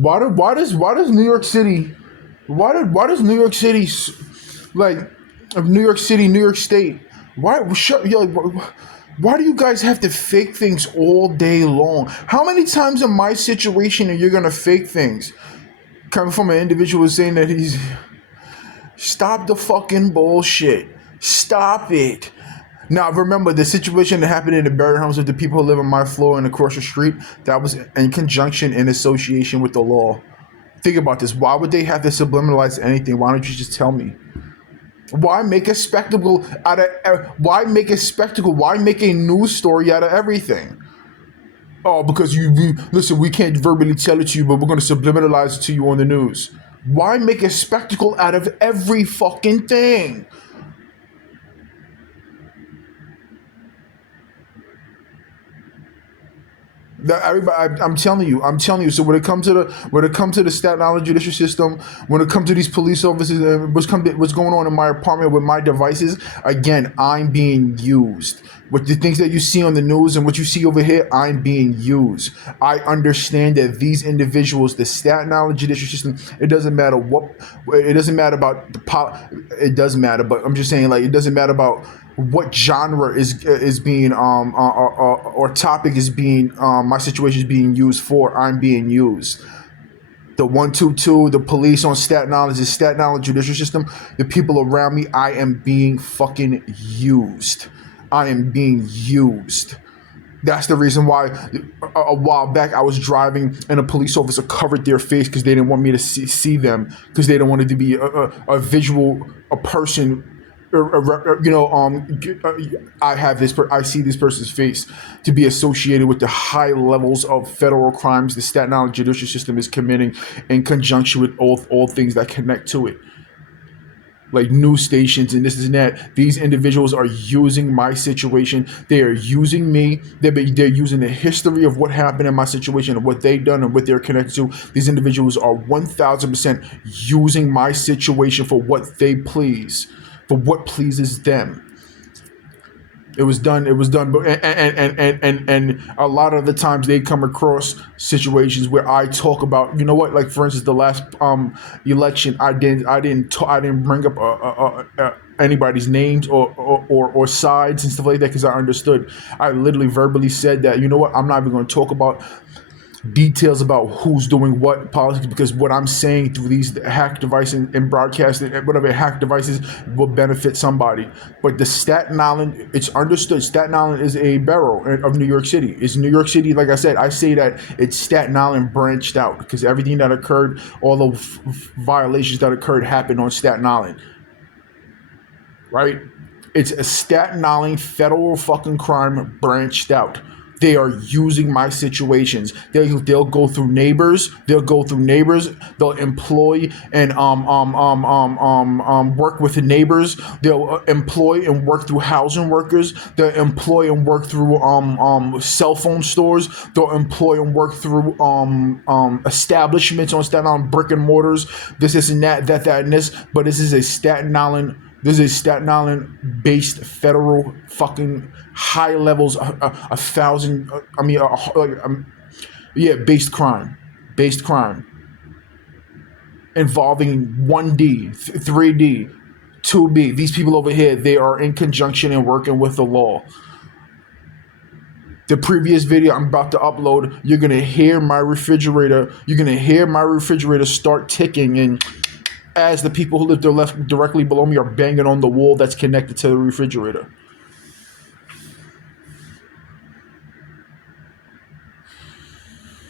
Why does New York City why does New York City like New York State why do you guys have to fake things all day long? How many times in my situation are you gonna fake things? Coming from an individual saying that he's stop the fucking bullshit. Stop it. Now remember the situation that happened in the Barry homes with the people who live on my floor and across the street. That was in conjunction in association with the law. Think about this. Why would they have to subliminalize anything? Why don't you just tell me? Why make a spectacle out of? Why make a spectacle? Why make a news story out of everything? Oh, because listen. We can't verbally tell it to you, but we're going to subliminalize it to you on the news. Why make a spectacle out of every fucking thing? That everybody, I'm telling you. So when it comes to the Staten Island judicial system, when it comes to these police officers, what's going on in my apartment with my devices, again, I'm being used. With the things that you see on the news and what you see over here, I'm being used. I understand that these individuals, the Staten Island judicial system, it doesn't matter it doesn't matter about it does matter, but I'm just saying, like, it doesn't matter about what genre is being or topic is being my situation is being used for. I'm being used. The 122, the police on Staten Island, the Staten Island judicial system, the people around me, I am being fucking used. I am being used. That's the reason why a while back I was driving and a police officer covered their face because they didn't want me to see them, because they don't want it to be a visual, a person. I see this person's face to be associated with the high levels of federal crimes the Staten Island judicial system is committing in conjunction with all things that connect to it, like news stations and this and that. These individuals are using my situation. They are using me. They're using the history of what happened in my situation and what they've done and what they're connected to. These individuals are 1,000% using my situation for what they please, for what pleases them. It was done, but and a lot of the times they come across situations where I talk about, you know what, like for instance the last election, I didn't bring up anybody's names or sides and stuff like that, because I understood. I literally verbally said that, you know what, I'm not even going to talk about details about who's doing what politics, because what I'm saying through these hack devices and broadcasting and whatever hack devices will benefit somebody. But the Staten Island, it's understood, Staten Island is a borough of New York City. It's New York City. Like I said, I say that it's Staten Island branched out, because everything that occurred, all the violations that occurred happened on Staten Island, right? It's a Staten Island federal fucking crime branched out. They are using my situations. They'll go through neighbors. They'll employ and work with the neighbors. They'll employ and work through housing workers. They'll employ and work through cell phone stores. They'll employ and work through establishments on Staten Island, brick and mortars. This and that and this. But this is a Staten Island based federal fucking high levels, based crime involving 1D, 3D, 2B. These people over here, they are in conjunction and working with the law. The previous video I'm about to upload, you're gonna hear my refrigerator start ticking, and as the people who live directly below me are banging on the wall that's connected to the refrigerator.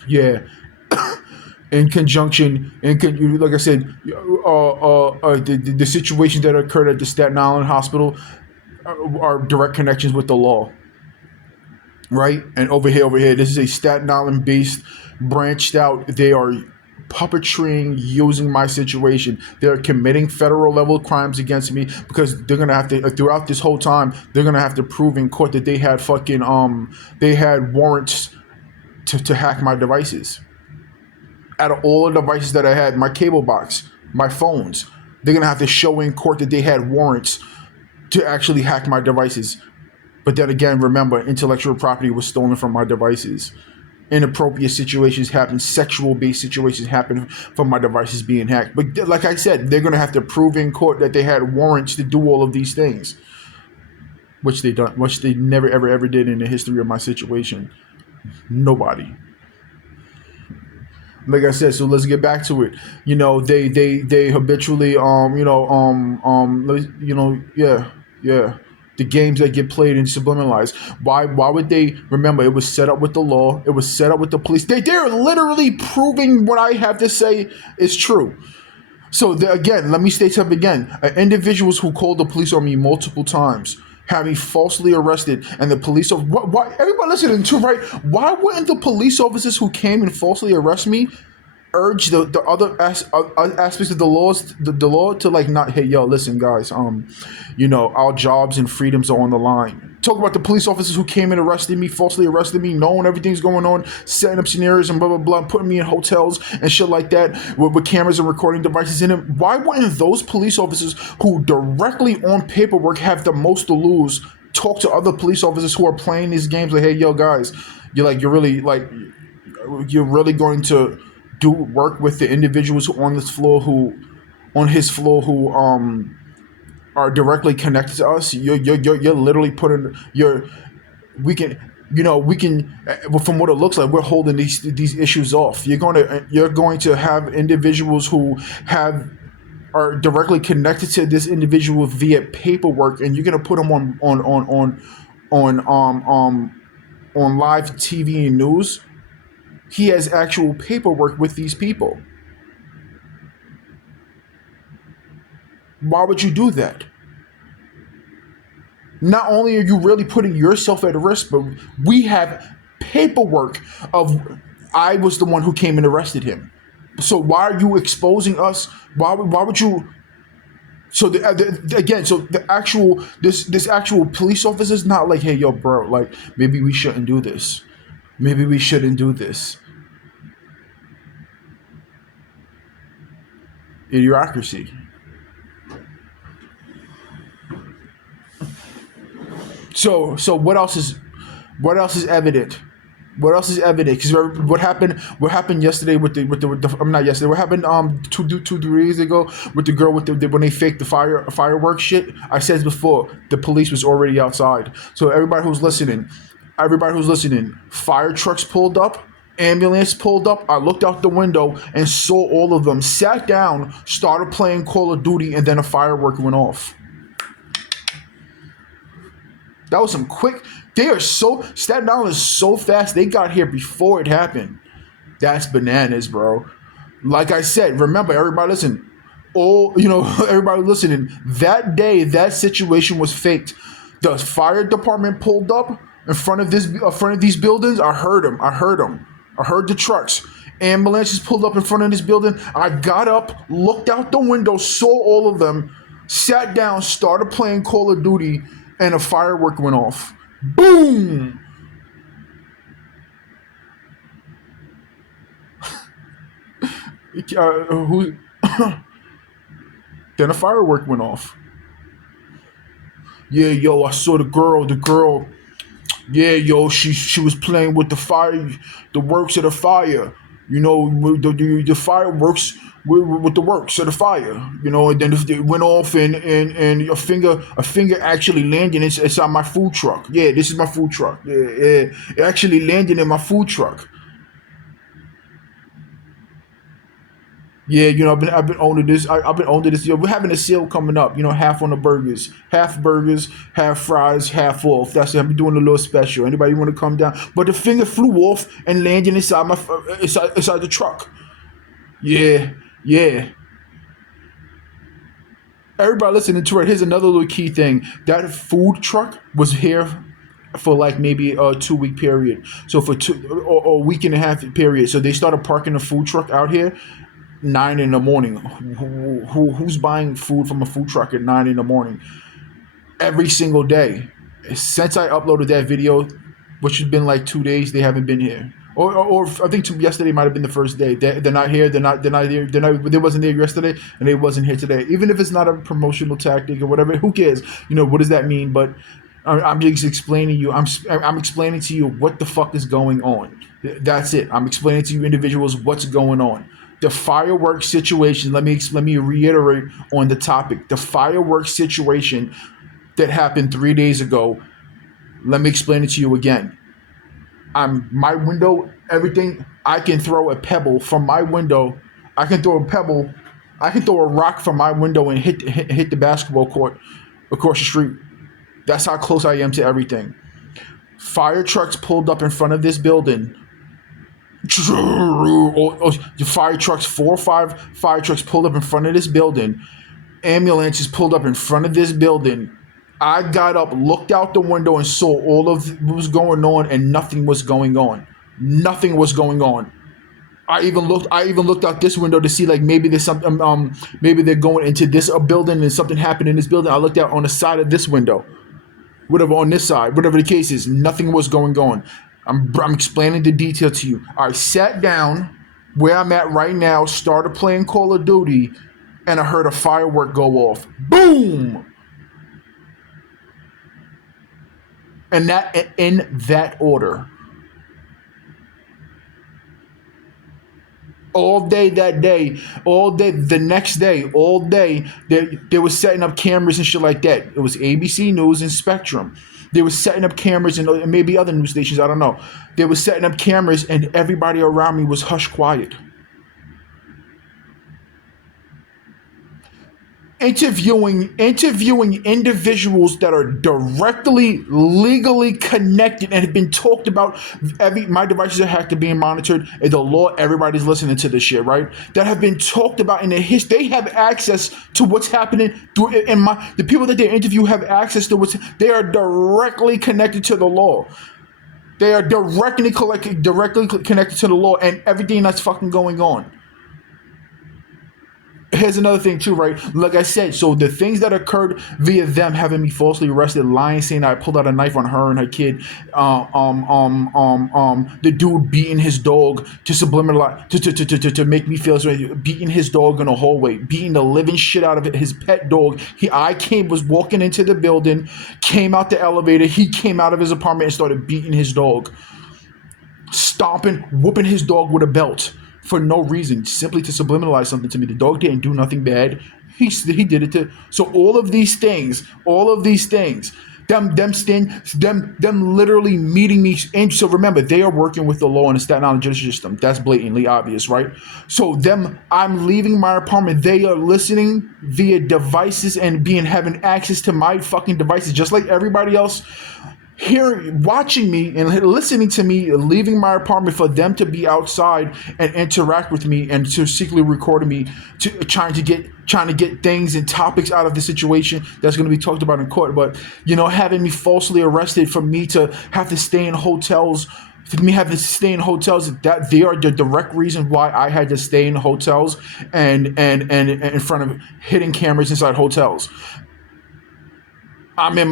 Yeah. Like I said, the situations that occurred at the Staten Island hospital are direct connections with the law, right? And over here, this is a Staten Island based, branched out. They are puppeteering, using my situation. They're committing federal level crimes against me, because they're gonna have to, throughout this whole time, they're gonna have to prove in court that they had warrants to hack my devices. Out of all the devices that I had, my cable box, my phones, they're gonna have to show in court that they had warrants to actually hack my devices. But then again, remember, intellectual property was stolen from my devices. inappropriate situations happen, sexual-based situations happen from my devices being hacked. But like I said, they're going to have to prove in court that they had warrants to do all of these things, which they never ever did in the history of my situation. Nobody. Like I said, so let's get back to it. They habitually yeah, yeah, the games that get played and subliminalized. Why would they? Remember, it was set up with the law. It was set up with the police. They're literally proving what I have to say is true. So again, let me state something again. Individuals who called the police on me multiple times, had me falsely arrested, and the police. Why everybody listening to, right? Why wouldn't the police officers who came and falsely arrest me urge the other aspects of the law to, like, not, hey, yo, listen guys, our jobs and freedoms are on the line. Talk about the police officers who came and arrested me, falsely arrested me, knowing everything's going on, setting up scenarios and blah blah blah, putting me in hotels and shit like that with cameras and recording devices in them. Why wouldn't those police officers who directly on paperwork have the most to lose talk to other police officers who are playing these games like, hey, yo guys, you're really going to do work with the individuals on his floor who are directly connected to us? You're literally putting we can from what it looks like, we're holding these issues off. You're going to have individuals who are directly connected to this individual via paperwork, and you're going to put them on live TV and news. He has actual paperwork with these people. Why would you do that? Not only are you really putting yourself at risk, but we have paperwork of I was the one who came and arrested him. So why are you exposing us? Why would you? So the actual police officer is not like, hey, yo, bro, like, maybe we shouldn't do this. Maybe we shouldn't do this. Idiocracy. So what else is evident? What else is evident? Because what happened yesterday with the not yesterday. What happened 2 days ago with the girl with when they faked the fireworks shit? I said before, the police was already outside. So everybody who's listening, fire trucks pulled up, ambulance pulled up. I looked out the window and saw all of them, sat down, started playing Call of Duty, and then a firework went off. That was some quick. Staten Island is so fast. They got here before it happened. That's bananas, bro. Like I said, remember, everybody listen. Everybody listening. That day, that situation was faked. The fire department pulled up in front of these buildings. I heard them. I heard the trucks. Ambulances pulled up in front of this building. I got up, looked out the window, saw all of them, sat down, started playing Call of Duty, and a firework went off. Boom! Then a firework went off. Yeah, yo, I saw the girl. Yeah, yo, she was playing with the fire, the works of the fire. The fireworks with the works of the fire. And then it went off, and a finger actually landed inside my food truck. Yeah, this is my food truck. Yeah, it actually landed in my food truck. Yeah, I've been owning this. I've been owning this. We're having a sale coming up. Half on the burgers, half fries, half off. That's it. I'm doing a little special. Anybody want to come down? But the finger flew off and landed inside the truck. Yeah. Everybody listening to it. Here's another little key thing. That food truck was here for like maybe a 2-week period. So for a week and a half period. So they started parking the food truck out here 9 in the morning. Who's buying food from a food truck at 9 in the morning? Every single day. Since I uploaded that video, which has been like 2 days, they haven't been here. Or I think yesterday might have been the first day. They're not here. They're not here. They wasn't there yesterday, and they wasn't here today. Even if it's not a promotional tactic or whatever, who cares? What does that mean? But I'm just explaining you. I'm explaining to you what the fuck is going on. That's it. I'm explaining to you individuals what's going on. The fireworks situation. Let me reiterate on the topic. The fireworks situation that happened 3 days ago. Let me explain it to you again. My window, everything. I can throw a pebble from my window. I can throw a pebble. I can throw a rock from my window and hit the basketball court across the street. That's how close I am to everything. Fire trucks pulled up in front of this building. The fire trucks, 4 or 5 fire trucks pulled up in front of this building. Ambulances pulled up in front of this building. I got up, looked out the window, and saw all of what was going on, and nothing was going on. Nothing was going on. I even looked out this window to see like maybe there's something. Maybe they're going into this building and something happened in this building. I looked out on the side of this window, whatever on this side, whatever the case is. Nothing was going on. I'm explaining the detail to you. I sat down where I'm at right now, started playing Call of Duty, and I heard a firework go off. Boom! And that in that order. All day that day, all day the next day, all day they were setting up cameras and shit like that. It was ABC News and Spectrum. They were setting up cameras and maybe other news stations. I don't know. They were setting up cameras and everybody around me was hush quiet. Interviewing individuals that are directly legally connected and have been talked about. My devices are hacked and being monitored, and the law, everybody's listening to this shit, right? That have been talked about in the history. They have access to what's happening the people that they interview have access to they are directly connected to the law. They are directly connected to the law and everything that's fucking going on. Here's another thing too, right? Like I said, so the things that occurred via them having me falsely arrested, lying, saying I pulled out a knife on her and her kid, the dude beating his dog to subliminalize to make me feel sorry, beating his dog in a hallway, beating the living shit out of his pet dog. Was walking into the building, came out the elevator, he came out of his apartment and started beating his dog, stomping, whooping his dog with a belt. For no reason, simply to subliminalize something to me. The dog didn't do nothing bad. He did it to. So all of these things, them literally meeting me. And so remember, they are working with the law and the Staten Island judicial system. That's blatantly obvious, right? So I'm leaving my apartment. They are listening via devices and having access to my fucking devices, just like everybody else. Watching me and listening to me leaving my apartment for them to be outside and interact with me and to secretly recording me, trying to get things and topics out of the situation that's going to be talked about in court. But having me falsely arrested for me to have to stay in hotels. That they are the direct reason why I had to stay in hotels and in front of hidden cameras inside hotels. I'm in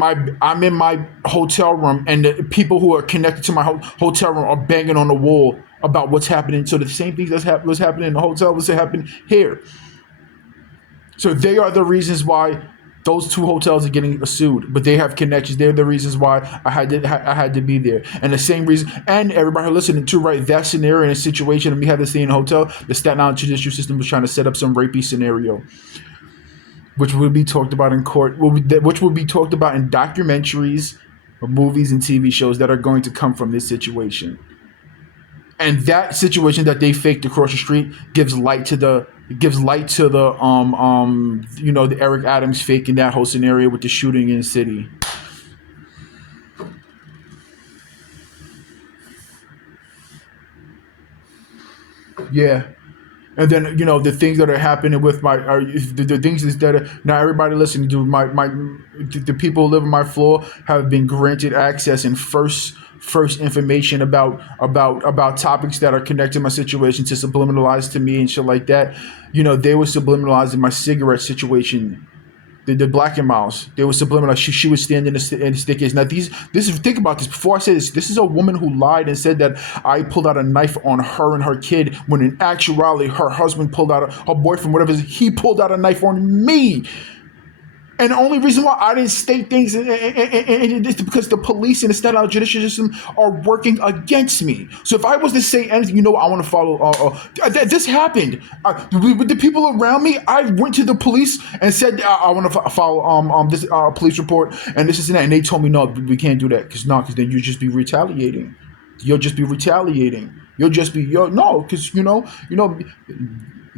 my hotel room, and the people who are connected to my hotel room are banging on the wall about what's happening. So the same thing was happening in the hotel was happening here. So they are the reasons why those two hotels are getting sued, but they have connections. They're the reasons why I had to be there, and the same reason. And everybody listening to right that scenario in a situation, and we had to stay in a hotel. The Staten Island judicial system was trying to set up some rapey scenario, which will be talked about in court, which will be talked about in documentaries, movies, and TV shows that are going to come from this situation. And that situation that they faked across the street gives light to the the Eric Adams faking that whole scenario with the shooting in the city. Yeah. And then the things that are happening with the things that now everybody listening to the people who live on my floor have been granted access and first information about topics that are connected to my situation to subliminalize to me and shit like that. They were subliminalizing my cigarette situation. The Black and Miles, they were subliminal. She was standing in the staircase. Now think about this. Before I say this, this is a woman who lied and said that I pulled out a knife on her and her kid, when in actuality her husband pulled out her boyfriend, whatever, he pulled out a knife on me. And the only reason why I didn't state things is because the police and the Staten Island judicial system are working against me. So if I was to say anything, I want to follow. This happened with the people around me. I went to the police and said I want to follow this police report and this and that, and they told me no, we can't do that because then you just be retaliating. You'll just be retaliating. You'll just be no, because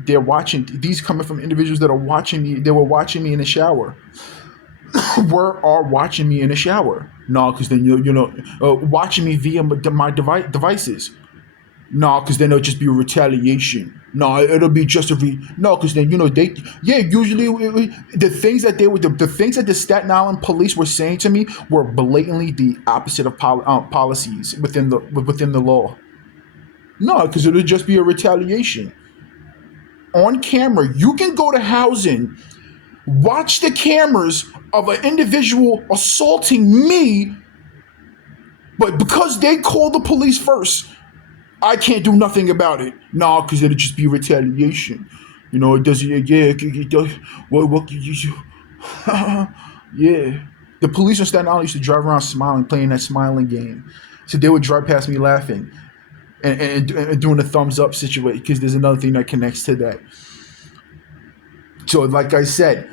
they're watching. These coming from individuals that are watching me. They were watching me in the shower. Are watching me in the shower. No, because then watching me via my devices. No, because then it'll just be a retaliation. No, it'll be just no, because then they usually the things that the things that the Staten Island police were saying to me were blatantly the opposite of policies within the law. No, because it'll just be a retaliation. On camera, you can go to housing, watch the cameras of an individual assaulting me, but because they called the police first, I can't do nothing about it. No, because it'll just be retaliation. It doesn't. Yeah, it does. What can you do? Yeah. The police on Staten Island used to drive around smiling, playing that smiling game. So they would drive past me laughing and doing the thumbs up situation, because there's another thing that connects to that. So like I said,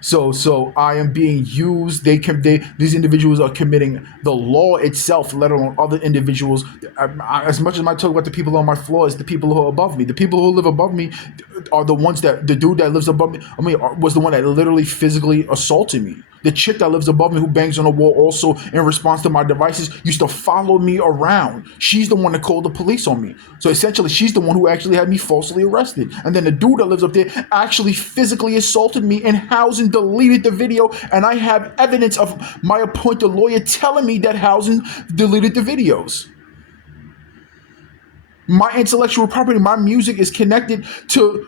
so I am being used. These individuals are committing the law itself, let alone other individuals. As much as I talk about the people on my floor, as the people who are above me. The people who live above me are the ones that the dude that lives above me. Was the one that literally physically assaulted me. The chick that lives above me who bangs on the wall also in response to my devices used to follow me around. She's the one that called the police on me. So essentially, she's the one who actually had me falsely arrested. And then the dude that lives up there actually physically assaulted me, and Housing deleted the video. And I have evidence of my appointed lawyer telling me that Housing deleted the videos. My intellectual property, my music is connected to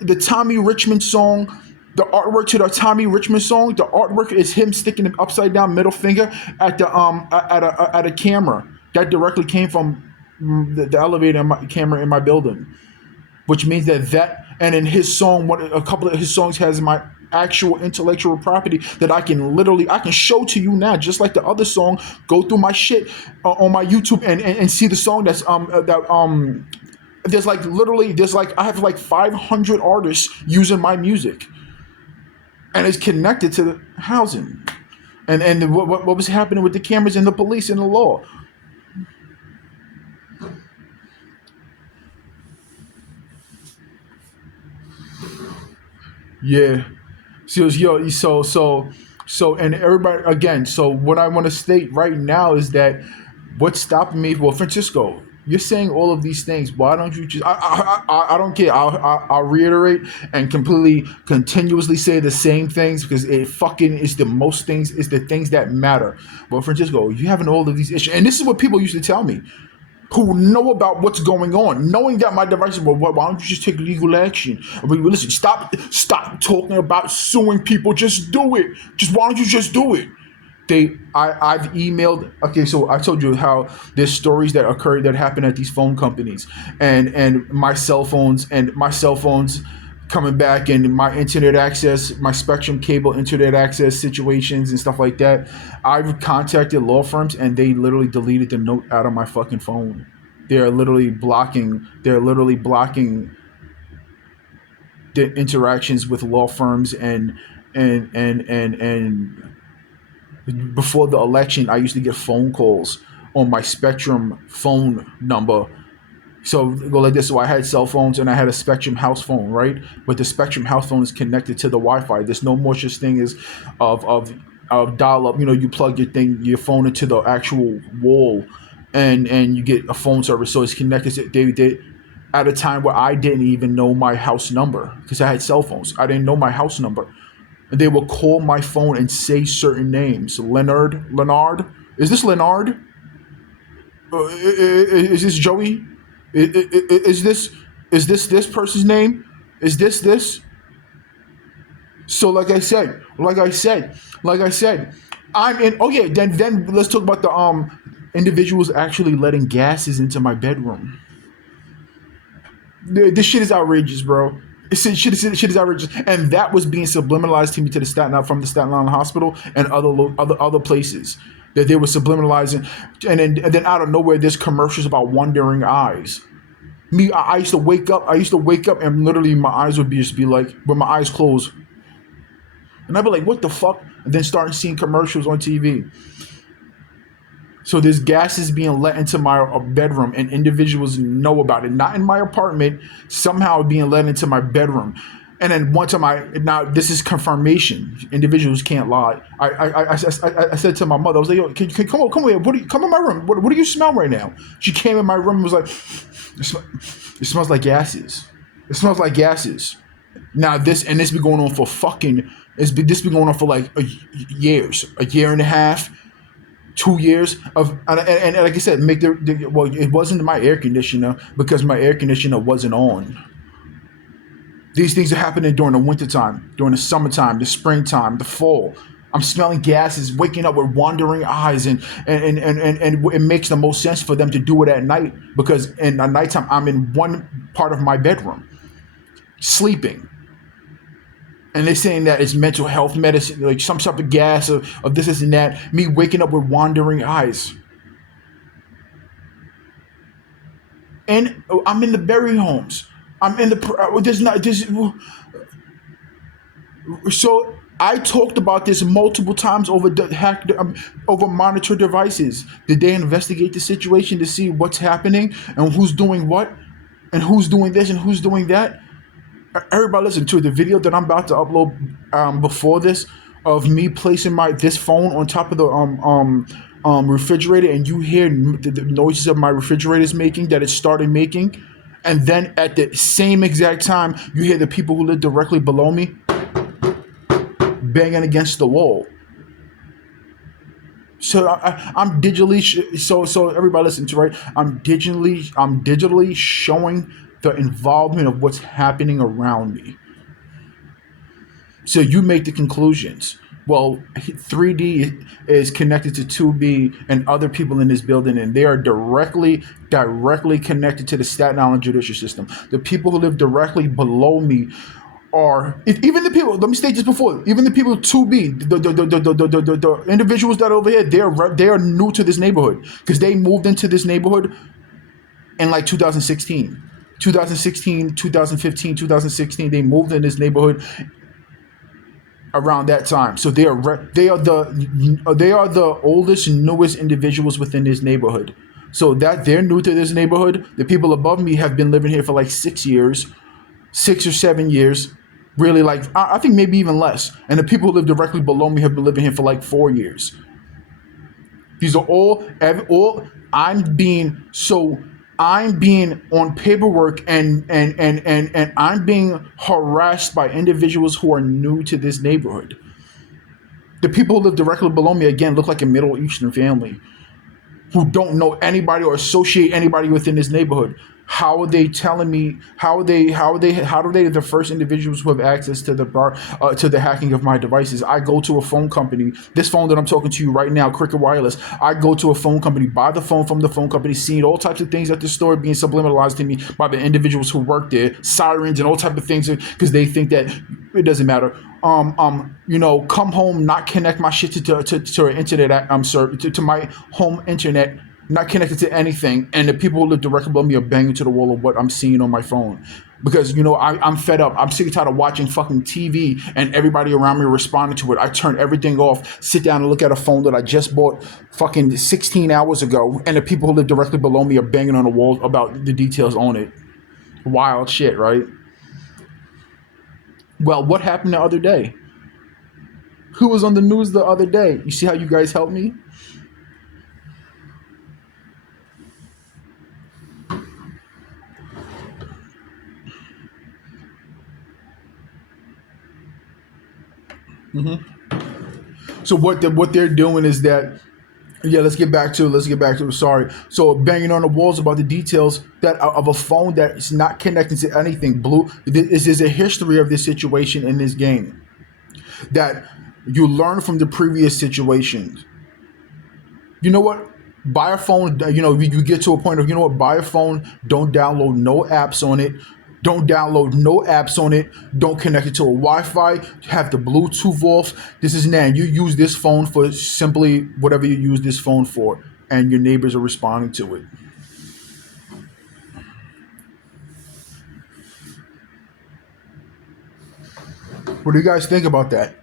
the Tommy Richmond song. The artwork to the Tommy Richmond song, the artwork is him sticking an upside down middle finger at the at a camera that directly came from the elevator camera in my building, which means that and in his song, a couple of his songs has my actual intellectual property that I can show to you now, just like the other song. Go through my shit on my YouTube and see the song that's there's like I have like 500 artists using my music. And it's connected to the Housing, and what was happening with the cameras and the police and the law. Yeah. So, and everybody again. So what I want to state right now is that what's stopping me? Well, Francisco, you're saying all of these things. Why don't you just? I don't care. I'll reiterate and continuously say the same things, because it fucking is the most things. Is the things that matter. But Francisco, you having all of these issues, and this is what people used to tell me, who know about what's going on, knowing that my devices. Well, why don't you just take legal action? I mean, listen, stop talking about suing people. Just do it. Why don't you just do it? I've emailed. Okay, so I told you how there's stories that occurred that happen at these phone companies, and my cell phones coming back, and my internet access, my Spectrum cable internet access situations and stuff like that. I've contacted law firms, and they literally deleted the note out of my fucking phone. They're literally blocking the interactions with law firms and before the election, I used to get phone calls on my Spectrum phone number. So go like this. So I had cell phones and I had a Spectrum house phone, right? But the Spectrum house phone is connected to the Wi-Fi. There's no more such thing as of dial up. You plug your phone into the actual wall, and you get a phone service. So it's connected. They at a time where I didn't even know my house number, because I had cell phones. I didn't know my house number. They will call my phone and say certain names. Leonard? Is this Leonard? Is this Joey? Is this person's name? Is this? So like I said, I'm in. Oh yeah, then let's talk about the individuals actually letting gases into my bedroom. This shit is outrageous, bro. Shit is outrageous, and that was being subliminalized to me to the Staten Island from the Staten Island Hospital and other places that they were subliminalizing, and then out of nowhere, there's commercials about wandering eyes. Me, I used to wake up. I used to wake up, and literally my eyes would just be like, with my eyes closed, and I'd be like, "What the fuck?" And then start seeing commercials on TV. So there's gases being let into my bedroom, and individuals know about it. Not in my apartment, somehow being let into my bedroom. And then one time, now this is confirmation. Individuals can't lie. I said to my mother, I was like, "Yo, can come here? Come in my room. What do you smell right now?" She came in my room and was like, "It smells like gases. It smells like gases." Now this been going on for this been going on for like years, a year and a half. 2 years of and like I said, well, it wasn't my air conditioner because my air conditioner wasn't on. These things are happening during the wintertime, during the summertime, the springtime, the fall. I'm smelling gases, waking up with wandering eyes, and it makes the most sense for them to do it at night because in the nighttime I'm in one part of my bedroom, sleeping. And they're saying that it's mental health medicine, like some type of gas of this and that. Me waking up with wandering eyes. And I'm in the burial homes. I'm in the, so I talked about this multiple times over monitor devices. Did they investigate the situation to see what's happening and who's doing what and who's doing this and who's doing that? Everybody listen to the video that I'm about to upload before this of me placing this phone on top of the refrigerator, and you hear the noises of my refrigerator is making that it started making, and then at the same exact time you hear the people who live directly below me banging against the wall. So I'm digitally so everybody listen to right. I'm digitally showing the involvement of what's happening around me. So you make the conclusions. Well, 3D is connected to 2B and other people in this building, and they are directly connected to the Staten Island judicial system. The people who live directly below me are even the people. Let me state this before. Even the people 2B, the individuals that are over here, they are new to this neighborhood because they moved into this neighborhood in like 2016. 2016, 2015, 2016, they moved in this neighborhood around that time. So they are the oldest, newest individuals within this neighborhood. So that they're new to this neighborhood. The people above me have been living here for like 6 years, 6 or 7 years. Really, like I think maybe even less. And the people who live directly below me have been living here for like 4 years. These are all I'm being on paperwork and I'm being harassed by individuals who are new to this neighborhood. The people who live directly below me again look like a Middle Eastern family who don't know anybody or associate anybody within this neighborhood. How are they telling me? How do they the first individuals who have access to the hacking of my devices? I go to a phone company. This phone that I'm talking to you right now, Cricket Wireless. I go to a phone company, buy the phone from the phone company, seeing all types of things at the store being subliminalized to me by the individuals who work there, sirens and all type of things because they think that it doesn't matter. Come home, not connect my shit to an internet. To my home internet. Not connected to anything, and the people who live directly below me are banging to the wall of what I'm seeing on my phone. Because I'm fed up. I'm sick and tired of watching fucking TV and everybody around me responding to it. I turn everything off, sit down and look at a phone that I just bought fucking 16 hours ago, and the people who live directly below me are banging on the wall about the details on it. Wild shit, right? Well, what happened the other day? Who was on the news the other day? You see how you guys helped me? So what they're doing is that, yeah, let's get back to it. Sorry. So banging on the walls about the details that of a phone that is not connected to anything. This is a history of this situation in this game that you learn from the previous situations. You know what? Buy a phone. You get to a point of, buy a phone. Don't download no apps on it. Don't download no apps on it. Don't connect it to a Wi-Fi. Have the Bluetooth off. This is nan. You use this phone for simply whatever you use this phone for, and your neighbors are responding to it. What do you guys think about that?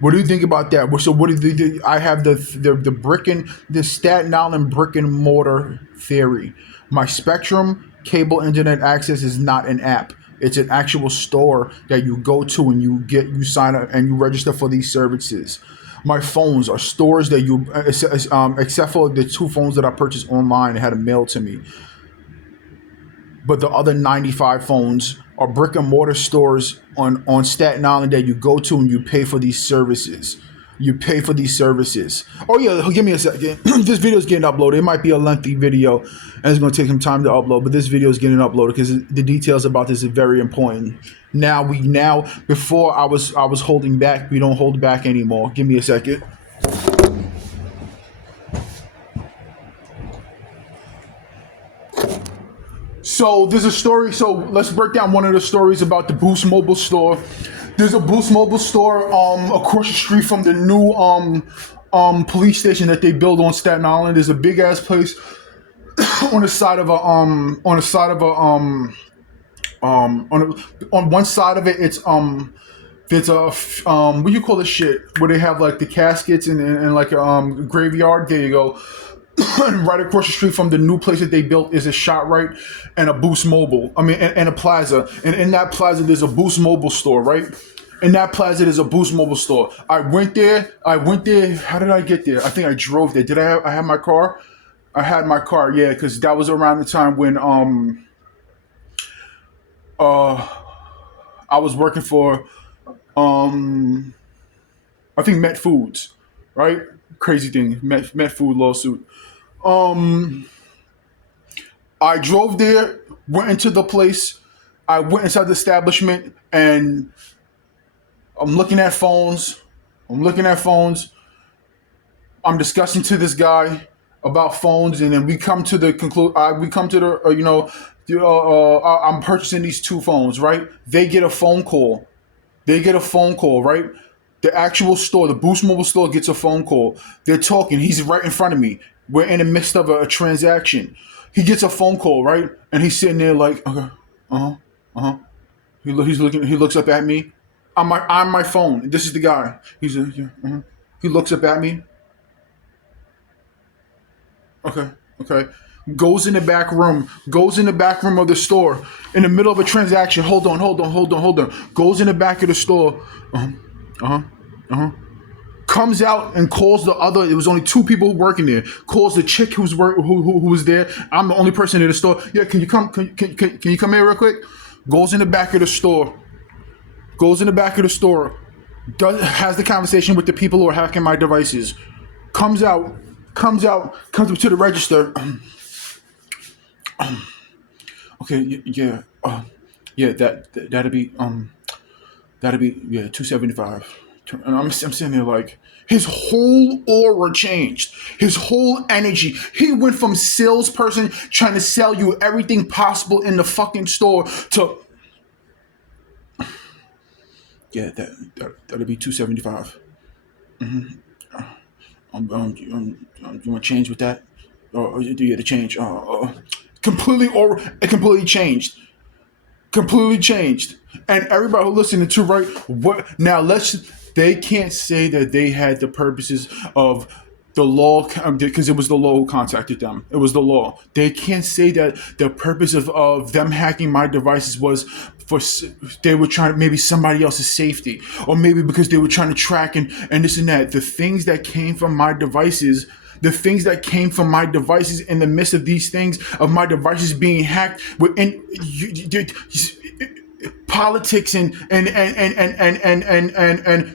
What do you think about that? So what do you think? I have the Staten Island brick and mortar theory. My Spectrum cable internet access is not an app. It's an actual store that you go to and you sign up and you register for these services. My phones are stores that except for the two phones that I purchased online and had them mailed to me. But the other 95 phones are brick and mortar stores on Staten Island that you go to and you pay for these services. You pay for these services. Oh yeah, give me a second. This video is getting uploaded. It might be a lengthy video and it's going to take some time to upload, but this video is getting uploaded because the details about this is very important. Now before I was holding back, we don't hold back anymore. Give me a second. So there's a story. So let's break down one of the stories about the Boost Mobile store. There's a Boost Mobile store across the street from the new police station that they built on Staten Island. There's a big ass place on the side of on one side of it. It's there's a what do you call this shit where they have like the caskets and like a graveyard. There you go. Right across the street from the new place that they built is a ShotRite and a Boost Mobile. And a Plaza. And in that Plaza, there's a Boost Mobile store, right? In that Plaza, there's a Boost Mobile store. I went there. How did I get there? I think I drove there. Did I have my car? I had my car, yeah, because that was around the time when I was working for I think Met Foods, right? Crazy thing, Met Food lawsuit. I drove there, went into the place. I went inside the establishment, and I'm looking at phones. I'm discussing to this guy about phones, and then we come to the conclusion. I'm purchasing these two phones, right? They get a phone call, right? The actual store, the Boost Mobile store, gets a phone call. They're talking. He's right in front of me. We're in the midst of a transaction. He gets a phone call, right? And he's sitting there like, okay, He's looking. He looks up at me. On my phone. This is the guy. He's yeah, He looks up at me. Okay. Goes in the back room. Goes in the back room of the store. In the middle of a transaction. Hold on. Goes in the back of the store. Comes out and calls the other. It was only two people working there. Calls the chick who was there. I'm the only person in the store. Yeah, can you come? Can you come here real quick? Goes in the back of the store. Has the conversation with the people who are hacking my devices. Comes up to the register. Okay, yeah, that'd be $275. And I'm sitting there like, his whole aura changed. His whole energy. He went from salesperson trying to sell you everything possible in the fucking store to, yeah, that'd be $275. You want to change with that? Or do you get a change? It completely changed. And everybody who listening to, right? What now? They can't say that they had the purposes of the law because it was the law who contacted them. It was the law. They can't say that the purpose of them hacking my devices was they were trying to maybe somebody else's safety, or maybe because they were trying to track and this and that. The things that came from my devices. In the midst of these things, of my devices being hacked, politics and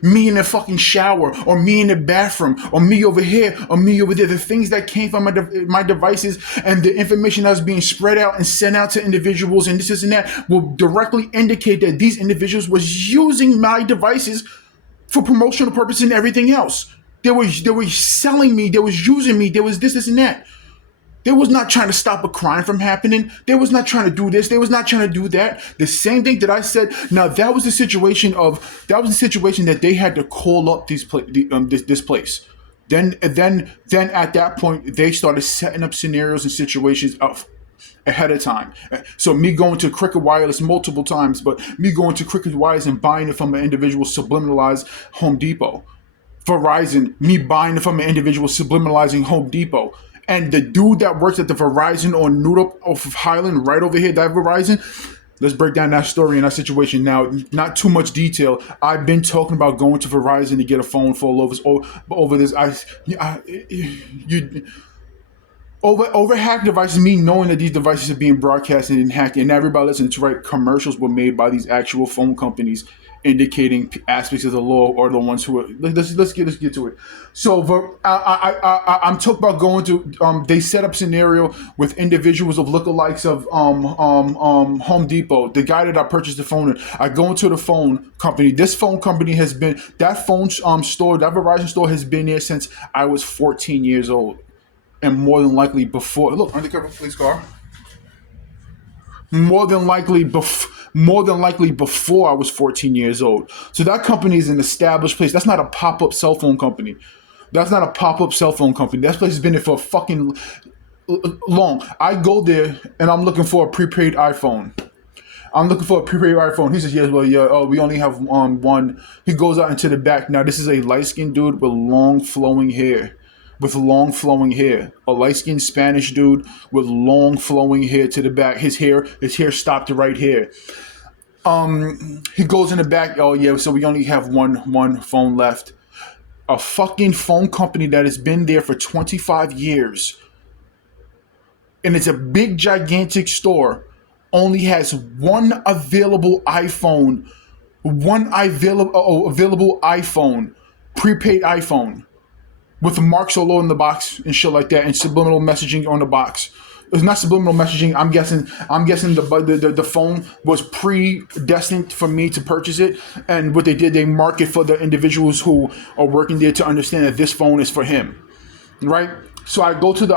me in the fucking shower, or me in the bathroom, or me over here, or me over there. The things that came from my devices and the information that was being spread out and sent out to individuals and this and that will directly indicate that these individuals was using my devices for promotional purposes and everything else. They were selling me. They was using me. There was this and that. They was not trying to stop a crime from happening. They was not trying to do this. They was not trying to do that. The same thing that I said. Now that was the situation that they had to call up this place. Then at that point they started setting up scenarios and situations of ahead of time. So me going to Cricket Wireless multiple times, but me going to Cricket Wireless and buying it from an individual subliminalized Home Depot. Verizon, me buying it from an individual subliminalizing Home Depot. And the dude that works at the Verizon on Noodle off of Highland, right over here, that Verizon, let's break down that story and that situation. Now, not too much detail. I've been talking about going to Verizon to get a phone for over this. Over hacked devices, me knowing that these devices are being broadcasted and hacked, and everybody listening to right, commercials were made by these actual phone companies indicating aspects of the law or the ones who are. Let's get to it. So I'm talking about going to. They set up scenario with individuals of lookalikes of Home Depot. The guy that I purchased the phone, I go into the phone company. This phone company has been that phone store, that Verizon store has been there since I was 14 years old. And more than likely before, look, undercover police car. More than likely before I was 14 years old. So that company is an established place. That's not a pop-up cell phone company. That place has been there for fucking long. I go there and I'm looking for a prepaid iPhone. He says, yes, well, yeah, oh, we only have one. He goes out into the back. Now, this is a light-skinned dude with long flowing hair. A light-skinned Spanish dude with long flowing hair to the back. His hair stopped right here. He goes in the back. Oh yeah, so we only have one phone left. A fucking phone company that has been there for 25 years, and it's a big gigantic store, only has one available iPhone, prepaid iPhone. With marks all over in the box and shit like that, and subliminal messaging on the box. It's not subliminal messaging. I'm guessing the phone was predestined for me to purchase it, and what they did, they mark it for the individuals who are working there to understand that this phone is for him, right? So I go to the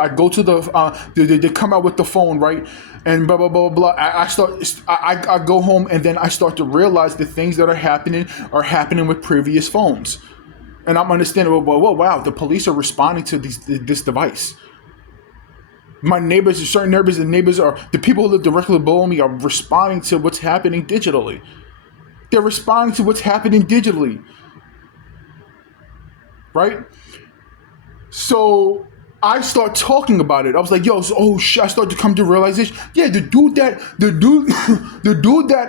they come out with the phone, right, and blah blah blah blah. I go home and then I start to realize the things that are happening with previous phones. And I'm understanding, well, wow, the police are responding to this device. My neighbors, the people who live directly below me are responding to what's happening digitally. They're responding to what's happening digitally. Right? So I start talking about it. I was like, yo, I started to come to realization. Yeah, the dude that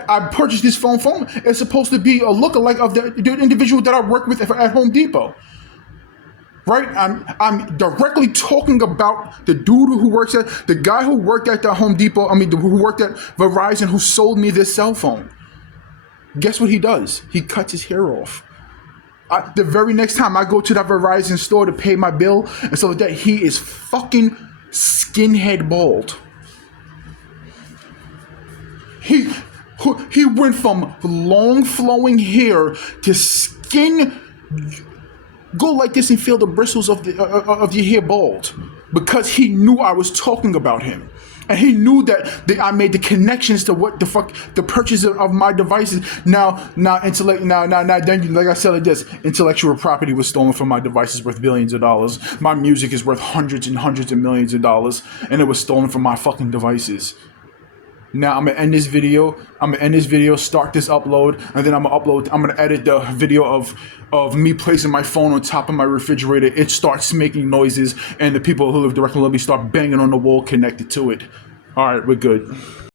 I purchased this phone from is supposed to be a lookalike of the individual that I work with at Home Depot. Right? I'm directly talking about the dude the guy who worked at the Home Depot, who worked at Verizon, who sold me this cell phone. Guess what he does? He cuts his hair off. The very next time I go to that Verizon store to pay my bill and stuff like that, he is fucking skinhead bald. He went from long flowing hair to skin. Go like this and feel the bristles of your hair bald, because he knew I was talking about him. And he knew that I made the connections to what the fuck the purchase of my devices. Now, then, like I said, like this, intellectual property was stolen from my devices worth billions of dollars. My music is worth hundreds and hundreds of millions of dollars, and it was stolen from my fucking devices. Now I'm gonna end this video. Start this upload, and then I'm gonna edit the video of me placing my phone on top of my refrigerator. It starts making noises, and the people who live directly below me start banging on the wall connected to it. All right, we're good.